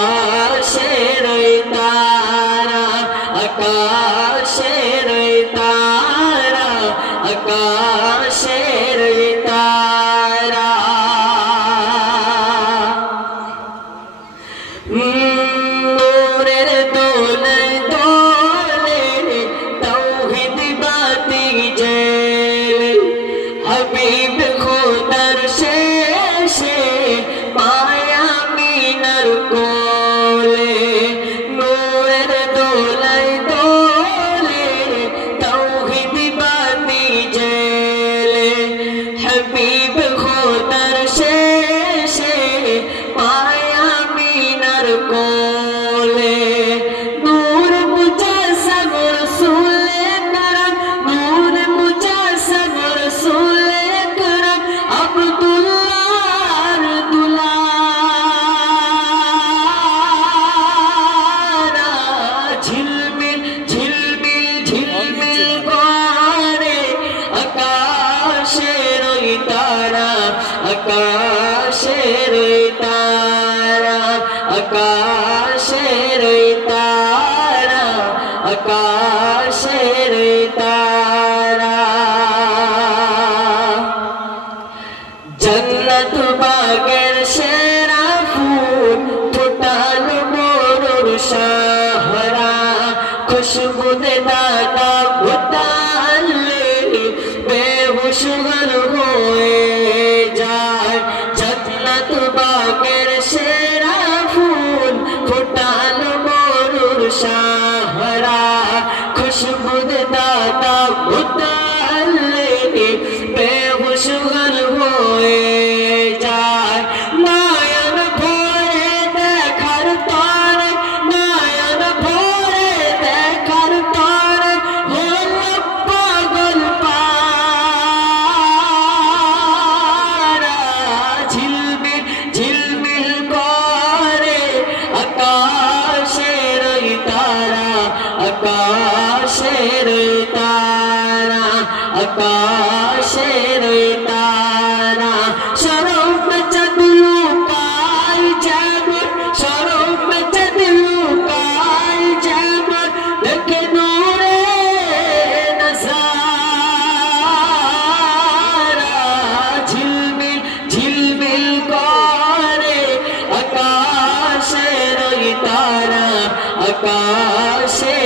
আকাশের তারা আকাশের তারা আকাশের তারা নূরের দোলে দোলে তাওহীদ বাতি জেলে হাবিব খোদার শেষে মায়া মিনার কোলে নূরের দোলে দোলে তাওহীদ বাতি জেলে হাবিব খোদার শেষে মায়া মিনার কোলে নূর মুজাসসাম রসূলে করম নূর মুজাসসাম রসূলে করম আব্দুল্লাহর দুলারা ঝিলমিল ঝিলমিল ঝিলমিল করে আকাশের তারা আকাশের তারা আকাশের তারা আকাশের তারা জন্নত বাগের সেরা ফুল ফুটালো মোর শাহরা খুশবু দে দাদা উতালে বেহুশ হয়ে যায় জন্নত বাগের সেরা ফুল ফুটালো মোর শাহরা খুশবু দে দাদা উতালে বেহুশ হয়ে যায় নয়ন ভরে দেখার তরে নয়ন ভরে দেখার তরে হলো পাগল পারা ঝিলমিল ঝিলমিল করে আকাশের তারা আকাশের তারা আকাশের তারা শরফ চাঁদ লুকায় যেমন শরফ চাঁদ লুকায় যেমন দেখে নূরে নজারা ঝিলমিল ঝিলমিল করে আকাশের তারা আকাশের